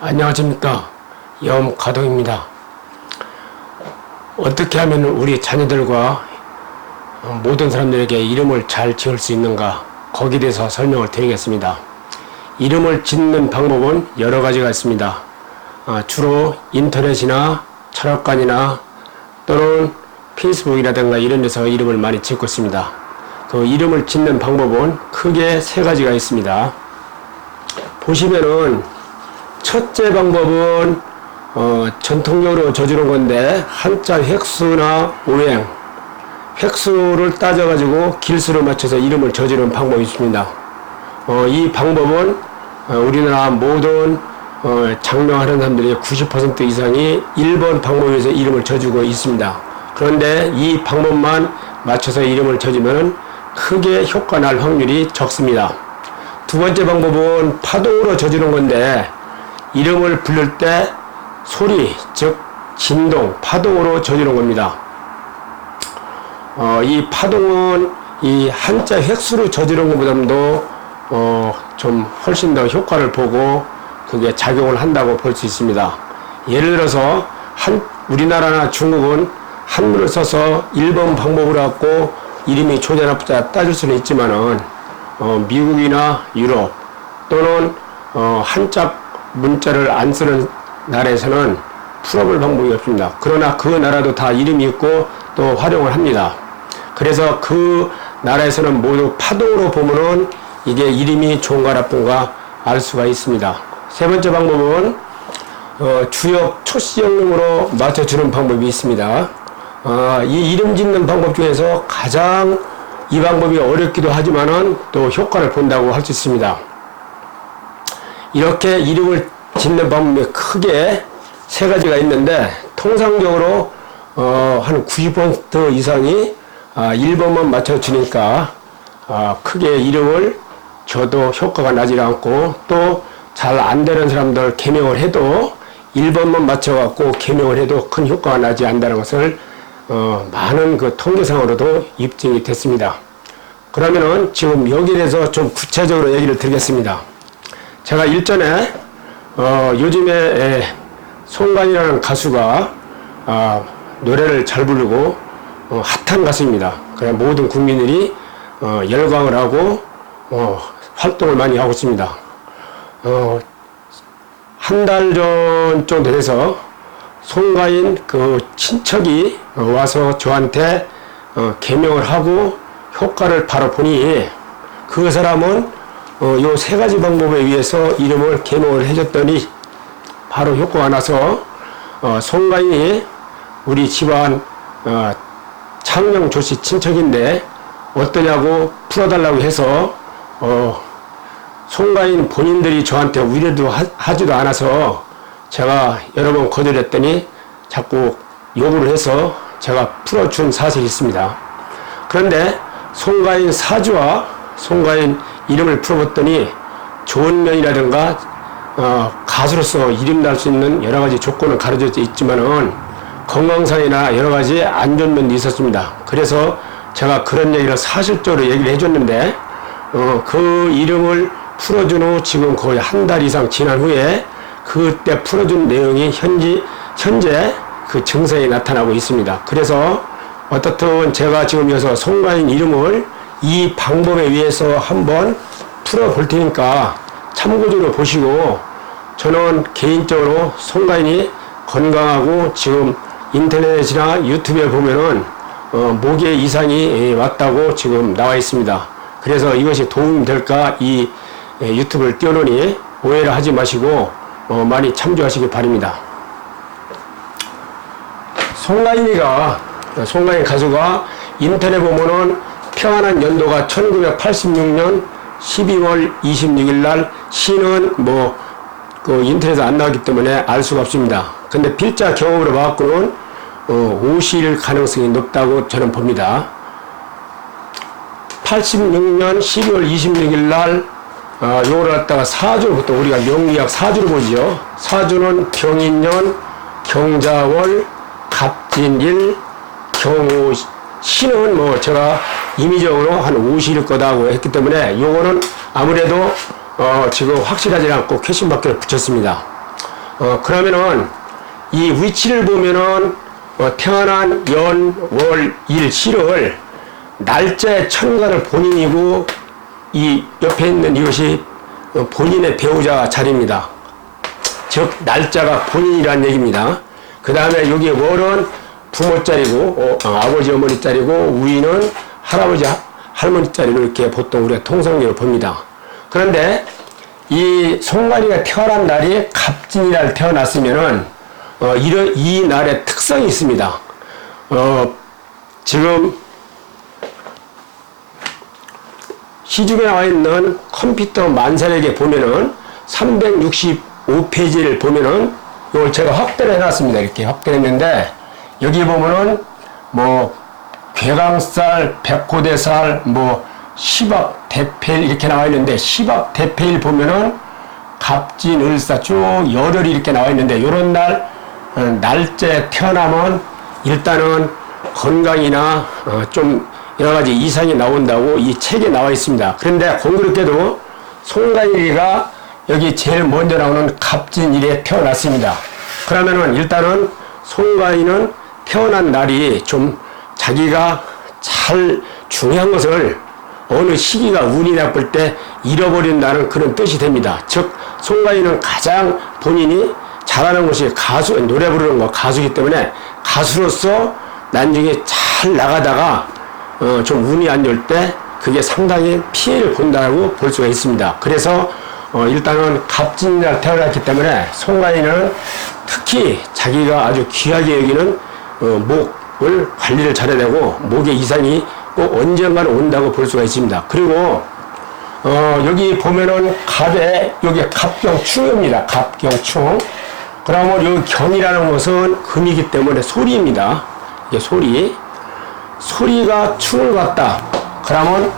안녕하십니까. 염가동입니다. 어떻게 하면 우리 자녀들과 모든 사람들에게 이름을 잘 지을 수 있는가, 거기에 대해서 설명을 드리겠습니다. 이름을 짓는 방법은 여러 가지가 있습니다. 주로 인터넷이나 철학관이나 또는 페이스북이라든가 이런 데서 이름을 많이 짓고 있습니다. 그 이름을 짓는 방법은 크게 세 가지가 있습니다. 보시면은 첫째 방법은 전통적으로 저지른 건데, 한자 획수나 오행, 획수를 따져가지고 길수를 맞춰서 이름을 저지르는 방법이 있습니다. 이 방법은 우리나라 모든 장명하는 사람들의 90% 이상이 1번 방법에서 이름을 저지르고 있습니다. 그런데 이 방법만 맞춰서 이름을 저지르면 크게 효과 날 확률이 적습니다. 두 번째 방법은 파동으로 저지른 건데, 이름을 부를 때 소리, 즉 진동, 파동으로 저지른 겁니다. 이 파동은 이 한자 획수로 저지른 것보다도 좀 훨씬 더 효과를 보고 그게 작용을 한다고 볼 수 있습니다. 예를 들어서 우리나라나 중국은 한문을 써서 1번 방법으로 갖고 이름이 좋냐 나쁘냐 따질 수는 있지만은 미국이나 유럽 또는 한자 문자를 안 쓰는 나라에서는 풀어볼 방법이 없습니다. 그러나 그 나라도 다 이름이 있고 또 활용을 합니다. 그래서 그 나라에서는 모두 파동으로 보면은 이게 이름이 좋은가 나쁜가 알 수가 있습니다. 세 번째 방법은 주역 초시형으로 맞춰주는 방법이 있습니다. 이 이름 짓는 방법 중에서 가장 이 방법이 어렵기도 하지만은 또 효과를 본다고 할 수 있습니다. 이렇게 이름을 짓는 방법이 크게 세 가지가 있는데, 통상적으로 한 90% 이상이 1번만 맞춰주니까 크게 이름을 줘도 효과가 나지 않고, 또 잘 안 되는 사람들 개명을 해도 1번만 맞춰갖고 개명을 해도 큰 효과가 나지 않는다는 것을 많은 그 통계상으로도 입증이 됐습니다. 그러면은 지금 여기에 대해서 좀 구체적으로 얘기를 드리겠습니다. 제가 일전에 요즘에 송가인이라는 가수가 노래를 잘 부르고 핫한 가수입니다. 그래 모든 국민들이 열광을 하고 활동을 많이 하고 있습니다. 한 달 전 정도 돼서 송가인 그 친척이 와서 저한테 개명을 하고 효과를 바로 보니, 그 사람은 요 세 가지 방법에 의해서 이름을 개명을 해줬더니 바로 효과가 나서 송가인이 우리 집안 창녕 조씨 친척인데 어떠냐고 풀어달라고 해서 송가인 본인들이 저한테 의뢰도 하지도 않아서 제가 여러 번 거절했더니 자꾸 요구를 해서 제가 풀어준 사실이 있습니다. 그런데 송가인 사주와 송가인 이름을 풀어봤더니 좋은 면이라든가 가수로서 이름 날 수 있는 여러 가지 조건을 가르쳐 있지만은 건강상이나 여러 가지 안 좋은 면도 있었습니다. 그래서 제가 그런 얘기를 사실적으로 얘기를 해줬는데 그 이름을 풀어준 후 지금 거의 한 달 이상 지난 후에 그때 풀어준 내용이 현재 그 증상이 나타나고 있습니다. 그래서 어떻든 제가 지금 여기서 송가인 이름을 이 방법에 의해서 한번 풀어볼 테니까 참고적으로 보시고, 저는 개인적으로 송가인이 건강하고 지금 인터넷이나 유튜브에 보면은 목에 이상이 왔다고 지금 나와 있습니다. 그래서 이것이 도움이 될까 이 유튜브를 띄워놓으니 오해를 하지 마시고 많이 참조하시기 바랍니다. 송가인 가수가 인터넷 보면은 태어난 연도가 1986년 12월 26일 날, 시는 그 인터넷에 안 나왔기 때문에 알 수가 없습니다. 근데 필자 경험으로 봐갖고는 오실 가능성이 높다고 저는 봅니다. 86년 12월 26일 날 요거를 갖다가 사주부터 우리가 명리학 사주를 보죠. 사주는 경인년, 경자월, 갑진일, 경호, 시는 제가 임의적으로 한 50일 거다고 했기 때문에 요거는 아무래도 지금 확실하지 않고 퀘션마크를 붙였습니다. 그러면은 이 위치를 보면은 태어난 연, 월, 일, 시를 날짜의 천간을 본인이고 이 옆에 있는 이것이 본인의 배우자 자리입니다. 즉 날짜가 본인이라는 얘기입니다. 그 다음에 여기 월은 부모 자리고 아버지 어머니 자리고 위는 할아버지 할머니 자리로 이렇게 보통 우리가 통상적으로 봅니다. 그런데 이 송가인이가 태어난 날이 갑진이날 태어났으면은 이 날의 특성이 있습니다. 지금 시중에 나와 있는 컴퓨터 만사력에 보면은 365페이지를 보면은 이걸 제가 확대를 해놨습니다. 이렇게 확대를 했는데 여기 보면은 뭐 괴강살, 백호대살, 뭐 시박, 대패일 이렇게 나와 있는데 시박, 대패일 보면은 갑진, 을사 쭉 열흘이 이렇게 나와 있는데 요런 날 날짜에 태어나면 일단은 건강이나 좀 여러 가지 이상이 나온다고 이 책에 나와 있습니다. 그런데 공교롭게도 송가인이가 여기 제일 먼저 나오는 갑진일에 태어났습니다. 그러면은 일단은 송가인은 태어난 날이 좀 자기가 잘 중요한 것을 어느 시기가 운이 나쁠 때 잃어버린다는 그런 뜻이 됩니다. 즉 송가인은 가장 본인이 잘하는 것이 노래 부르는 거 가수이기 때문에 가수로서 나중에 잘 나가다가 좀 운이 안 좋을 때 그게 상당히 피해를 본다고 볼 수가 있습니다. 그래서 일단은 갑진날 태어났기 때문에 송가인은 특히 자기가 아주 귀하게 여기는 목을 관리를 잘해야 되고 목에 이상이 꼭 언젠가는 온다고 볼 수가 있습니다. 그리고 여기 보면은 갑에 여기 갑경충입니다. 갑경충. 그러면 여기 경이라는 것은 금이기 때문에 소리입니다. 이게 소리가 충을 갖다. 그러면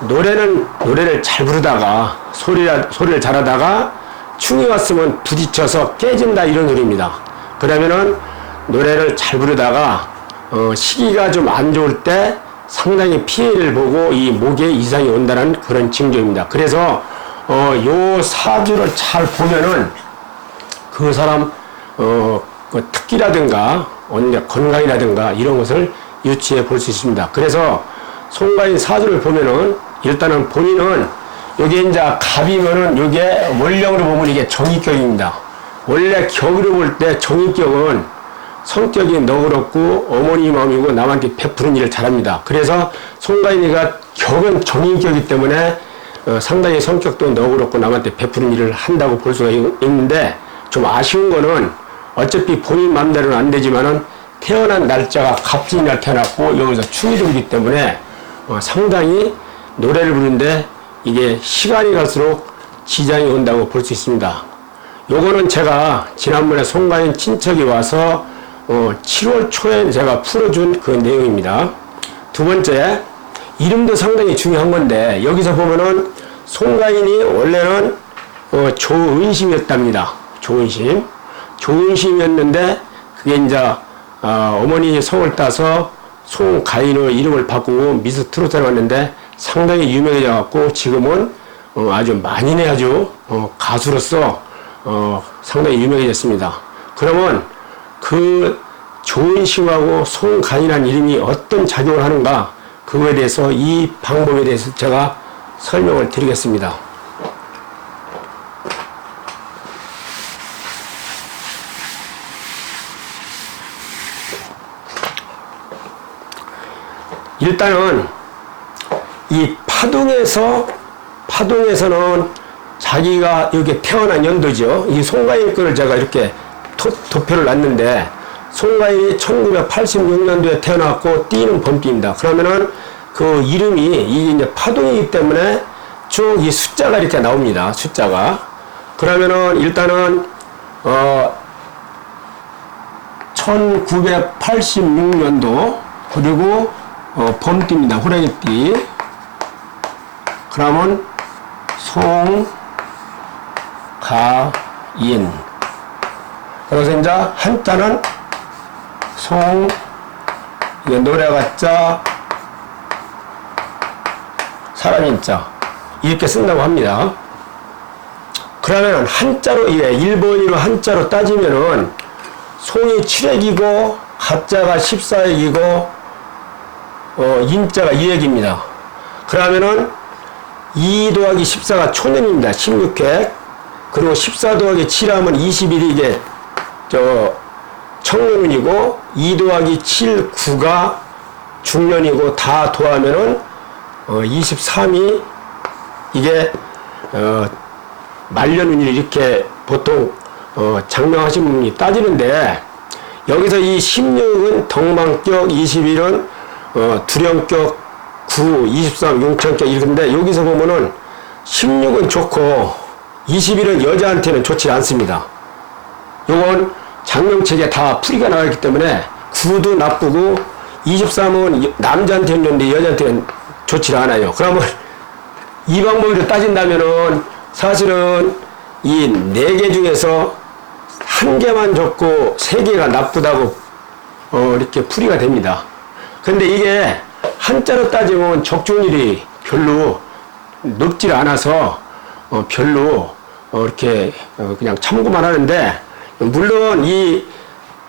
노래를 잘 부르다가 소리를 잘하다가 충이 왔으면 부딪혀서 깨진다 이런 소리입니다. 그러면은 노래를 잘 부르다가 시기가 좀 안 좋을 때 상당히 피해를 보고 이 목에 이상이 온다는 그런 징조입니다. 그래서 요 사주를 잘 보면은 그 사람 그 특기라든가 건강이라든가 이런 것을 유추해 볼 수 있습니다. 그래서 송가인 사주를 보면은 일단은 본인은 여기 이제 갑이면은 이게 원령으로 보면 이게 정의격입니다. 원래 격으로 볼 때 정의격은 성격이 너그럽고 어머니 마음이고 남한테 베푸는 일을 잘합니다. 그래서 송가인이가 격은 정의격이기 때문에 상당히 성격도 너그럽고 남한테 베푸는 일을 한다고 볼 수가 있는데 좀 아쉬운 거는 어차피 본인 마음대로는 안 되지만은 태어난 날짜가 갑진날 태어났고 여기서 충이 들기 때문에 상당히 노래를 부르는데 이게 시간이 갈수록 지장이 온다고 볼 수 있습니다. 요거는 제가 지난번에 송가인 친척이 와서 7월 초에 제가 풀어준 그 내용입니다. 두 번째, 이름도 상당히 중요한 건데 여기서 보면은 송가인이 원래는 조은심이었답니다. 조은심이었는데 그게 이제 어머니 성을 따서 송가인의 이름을 바꾸고 미스 트로트를 왔는데 상당히 유명해져 갖고 지금은 아주 만인의 아주 가수로서 상당히 유명해졌습니다. 그러면 그 조은심하고 송가인이라는 이름이 어떤 작용을 하는가 그거에 대해서 이 방법에 대해서 제가 설명을 드리겠습니다. 일단은 이 파동에서는 자기가 여기 태어난 연도죠. 이 송가인 거를 제가 이렇게 도표를 놨는데 송가인이 1986년도에 태어났고 띠는 범띠입니다. 그러면은 그 이름이 이게 이제 파동이기 때문에 쭉 이 숫자가 이렇게 나옵니다. 숫자가. 그러면은 일단은 1986년도 그리고 범띠입니다. 호랑이띠. 그러면 송가인. 그래서 이제 한자는 노래가 자, 사람인 자 이렇게 쓴다고 합니다. 그러면 한자로, 예, 1번으로 한자로 따지면은 송이 7액이고, 가자가 14액이고, 인자가 2액입니다. 그러면은 2 더하기 14가 초년입니다. 16획. 그리고 14 더하기 7하면 21이 이게, 청년이고, 2 더하기 7, 9가 중년이고, 다 더하면은, 23이 이게, 말년운이 이렇게 보통, 장명하신 분이 따지는데, 여기서 이 16은 덕망격, 21은, 두령격, 9, 23, 용천격 이런데, 여기서 보면은 16은 좋고, 21은 여자한테는 좋지 않습니다. 요건 장명책에 다 풀이가 나와 있기 때문에 9도 나쁘고 23은 남자한테는 좋은데 여자한테는 좋지 않아요. 그러면 이 방법으로 따진다면은 사실은 이 4개 중에서 1개만 좋고 3개가 나쁘다고 이렇게 풀이가 됩니다. 근데 이게 한자로 따지면 적중률이 별로 높지 않아서 별로 이렇게 그냥 참고만 하는데, 물론 이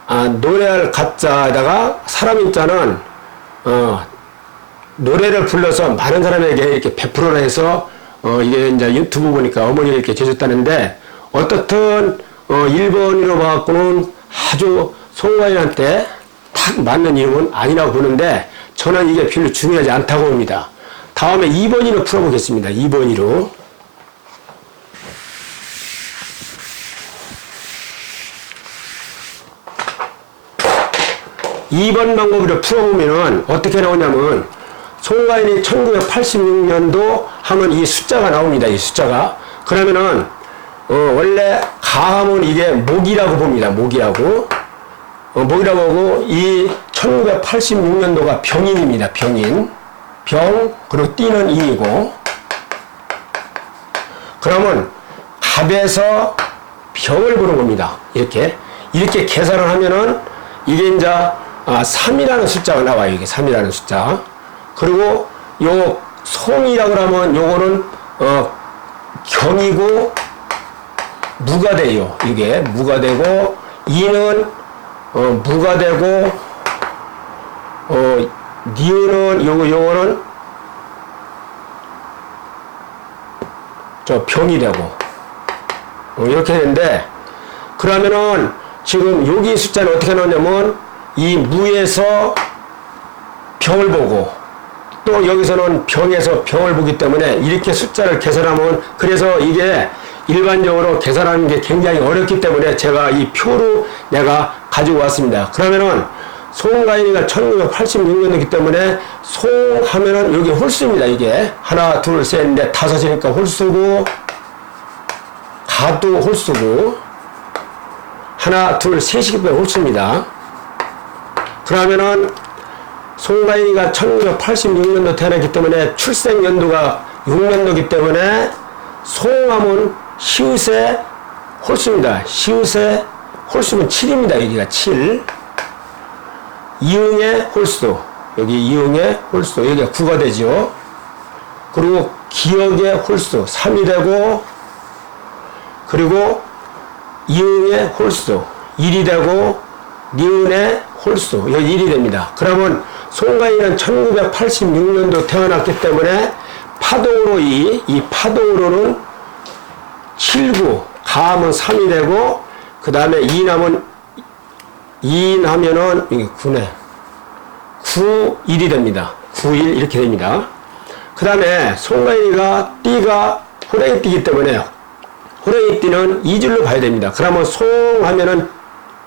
노래할 가짜에다가 사람 인자는 노래를 불러서 많은 사람에게 이렇게 베풀어라 해서 이게 이제 유튜브 보니까 어머니가 이렇게 제줬다는데, 어떻든 1번으로 봐갖고는 아주 송가인한테 딱 맞는 이름은 아니라고 보는데, 저는 이게 별로 중요하지 않다고 봅니다. 다음에 2번으로 풀어보겠습니다. 2번으로. 2번 방법으로 풀어보면은 어떻게 나오냐면, 송가인이 1986년도 하면 이 숫자가 나옵니다. 이 숫자가. 그러면은 원래 가하면 이게 목이라고 봅니다. 목이라고. 목이라고 하고, 이 1986년도가 병인입니다. 병인. 병, 그리고 띠는 인이고. 그러면 갑에서 병을 보는 겁니다. 이렇게 계산을 하면은 이게 이제 3이라는 숫자가 나와요. 이게 3이라는 숫자. 그리고 요 송이라고 하면 요거는 경이고 무가 돼요. 이게 무가 되고, 이는 무가 되고, 니은은 요거는 저 병이 되고, 이렇게 되는데, 그러면은 지금 여기 숫자는 어떻게 나오냐면, 이 무에서 병을 보고, 또 여기서는 병에서 병을 보기 때문에 이렇게 숫자를 계산하면, 그래서 이게 일반적으로 계산하는 게 굉장히 어렵기 때문에 제가 이 표로 내가 가지고 왔습니다. 그러면은 송가인이가 1986년이기 때문에 송 하면은 여기 홀수입니다. 이게 하나, 둘, 셋, 넷, 다섯이니까 홀수고, 가도 홀수고, 하나, 둘, 셋이기 때문에 홀수입니다. 그러면은 송가인이가 1986년도 태어났기 때문에 출생연도가 6년도이기 때문에 송하면 시읒의 홀수입니다. 시읒의 홀수는 7입니다. 여기가 7. 이응의 홀수. 여기 이응의 홀수. 여기가 9가 되죠. 그리고 기억의 홀수. 3이 되고, 그리고 이응의 홀수. 1이 되고, 니은의 홀수. 여기 1이 됩니다. 그러면 송가인은 1986년도 태어났기 때문에 파동으로 이 파동으로는 79, 가하면 3이 되고, 그 다음에 2하면 2인 하면은 이게 9네. 9, 1이 됩니다. 9, 1 이렇게 됩니다. 그 다음에 송가인이가 띠가 호랑이 띠기 때문에 호랑이 띠는 2줄로 봐야 됩니다. 그러면 송 하면은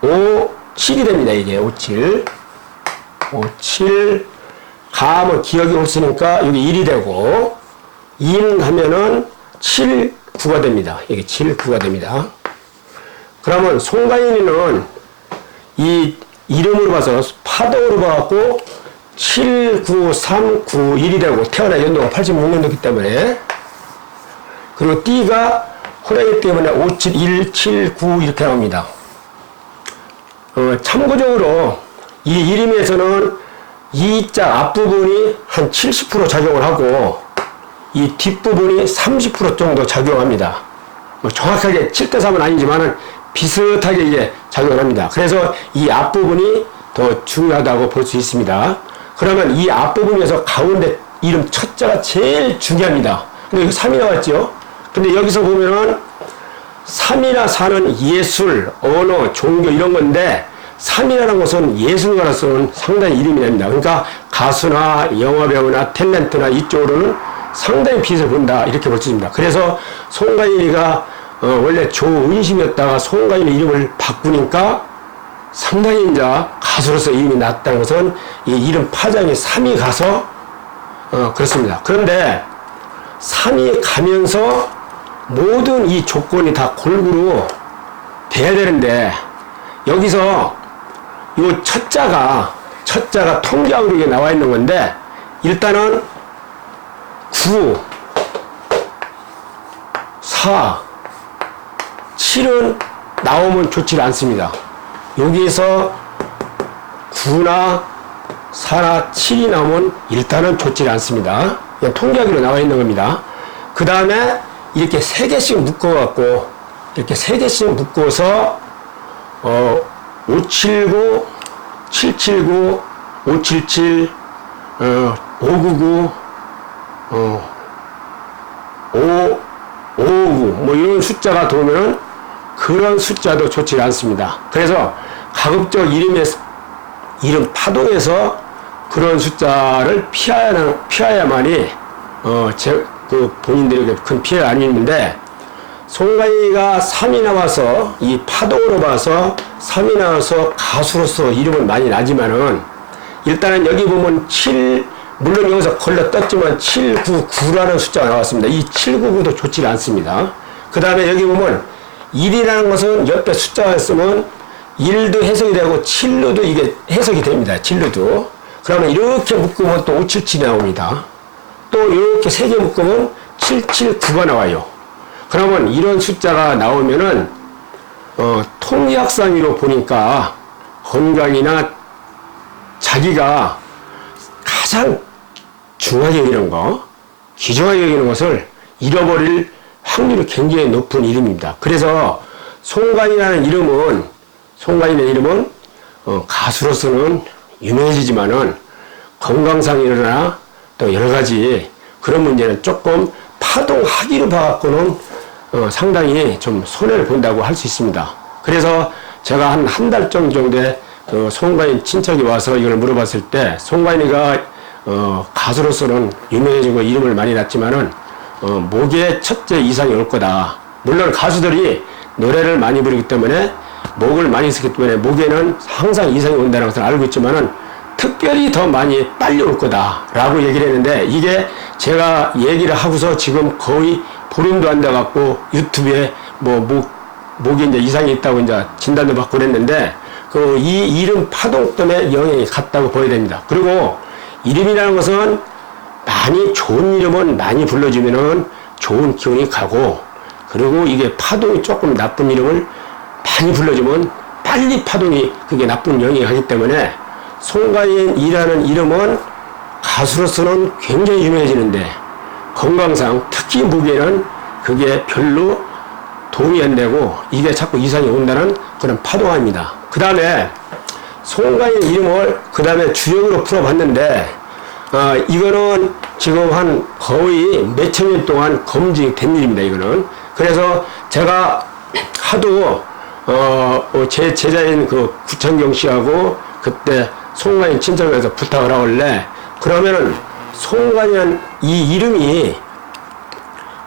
5, 7이 됩니다. 이게 5, 7. 5, 7. 가하면 기억이 홀수니까 여기 1이 되고, 2인 하면은 7, 9가 됩니다. 여기 7, 9가 됩니다. 그러면 송가인이는 이 이름으로 봐서 파동으로 봐갖고 7, 9, 3, 9, 1이 되고, 태어난 연도가 86년도이기 때문에, 그리고 띠가 호랑이 때문에 5, 7, 1, 7, 9 이렇게 나옵니다. 참고적으로 이 이름에서는 이자 앞부분이 한 70% 작용을 하고, 이 뒷부분이 30% 정도 작용합니다. 뭐 정확하게 7대3은 아니지만은 비슷하게 이게 작용을 합니다. 그래서 이 앞부분이 더 중요하다고 볼 수 있습니다. 그러면 이 앞부분에서 가운데 이름 첫자가 제일 중요합니다. 근데 여기 3이 나왔죠? 근데 여기서 보면은 3이나 4는 예술, 언어, 종교 이런 건데 3이라는 것은 예술가로서는 상당히 이름이 됩니다. 그러니까 가수나 영화배우나 탤런트나 이쪽으로는 상당히 빛을 본다 이렇게 볼 수 있습니다. 그래서 송가인이가 원래 조은심이었다가 송가인의 이름을 바꾸니까 상당히 이제 가수로서 이름이 났다는 것은 이 이름 파장이 3이 가서 그렇습니다. 그런데 3이 가면서 모든 이 조건이 다 골고루 돼야 되는데 여기서 요 첫자가 통계학으로 이게 나와 있는 건데 일단은 9, 4, 7은 나오면 좋지 않습니다. 여기에서 9나 4나 7이 나오면 일단은 좋지 않습니다. 그냥 통계학으로 나와 있는 겁니다. 그 다음에 이렇게 3개씩 묶어갖고 이렇게 3개씩 묶어서 579, 779, 577, 599, 559 뭐 이런 숫자가 들어오면은 그런 숫자도 좋지 않습니다. 그래서 가급적 이름 파동에서 그런 숫자를 피해야만이 본인들에게 큰 피해가 아니는데 송가인이가 3이 나와서 이 파동으로 봐서 3이 나와서 가수로서 이름은 많이 나지만은 일단은 여기 보면 7 물론 여기서 걸려 떴지만 799라는 숫자가 나왔습니다. 이 799도 좋지 않습니다. 그 다음에 여기 보면 1이라는 것은 옆에 숫자가 있으면 1도 해석이 되고 7로도 이게 해석이 됩니다. 7로도. 그러면 이렇게 묶으면 또 577이 나옵니다. 또 이렇게 3개 묶으면 779가 나와요. 그러면 이런 숫자가 나오면은 통계학상으로 보니까 건강이나 자기가 가장 중요하게 여기는 거, 귀중하게 여기는 것을 잃어버릴 확률이 굉장히 높은 이름입니다. 그래서 송가인이라는 이름은 가수로서는 유명해지지만은 건강상이나 또 여러 가지 그런 문제는 조금 파동하기로 봐갖고는 상당히 좀 손해를 본다고 할 수 있습니다. 그래서 제가 한 달 정도에 송가인 친척이 와서 이걸 물어봤을 때 송가인이가 가수로서는 유명해지고 이름을 많이 났지만은 목에 첫째 이상이 올 거다. 물론 가수들이 노래를 많이 부르기 때문에 목을 많이 쓰기 때문에 목에는 항상 이상이 온다는 것을 알고 있지만은 특별히 더 많이 빨리 올 거다라고 얘기를 했는데 이게 제가 얘기를 하고서 지금 거의 보름도 안 돼갖고 유튜브에 목에 이제 이상이 있다고 이제 진단도 받고 그랬는데 이 이름 파동 때문에 영향이 갔다고 보여야 됩니다. 그리고 이름이라는 것은 많이 좋은 이름은 많이 불러주면은 좋은 기운이 가고 그리고 이게 파동이 조금 나쁜 이름을 많이 불러주면 빨리 파동이 그게 나쁜 영향이 가기 때문에 송가인이라는 이름은 가수로서는 굉장히 유명해지는데 건강상 특히 목에는 그게 별로 도움이 안 되고 이게 자꾸 이상이 온다는 그런 파동입니다. 그 다음에 송가인 이름을 그 다음에 주역으로 풀어봤는데 이거는 지금 한 거의 몇천 년 동안 검증된 일입니다. 이거는 그래서 제가 하도 제 제자인 그 구천경 씨하고 그때 송가인 친척에서 부탁을 하길래 그러면은 송가인 이 이름이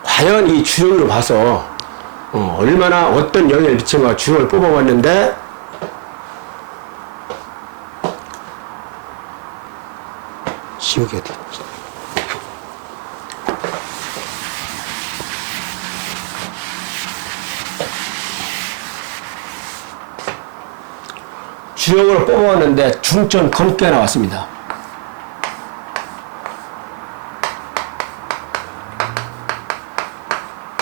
과연 이 주역으로 봐서 얼마나 어떤 영향을 미친가 주역을 뽑아봤는데 지우개 어디 있지? 주역으로 뽑아왔는데 중점 검게 나왔습니다.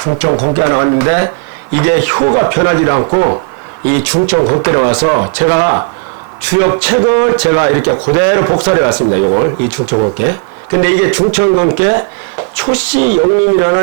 중점 검게 나왔는데 이게 효가 변하지 않고 이 중점 검게 나와서 제가 주역 책을 제가 이렇게 그대로 복사해 왔습니다. 이걸 이 중점 검게. 근데 이게 중점 검게 초시 영림이라는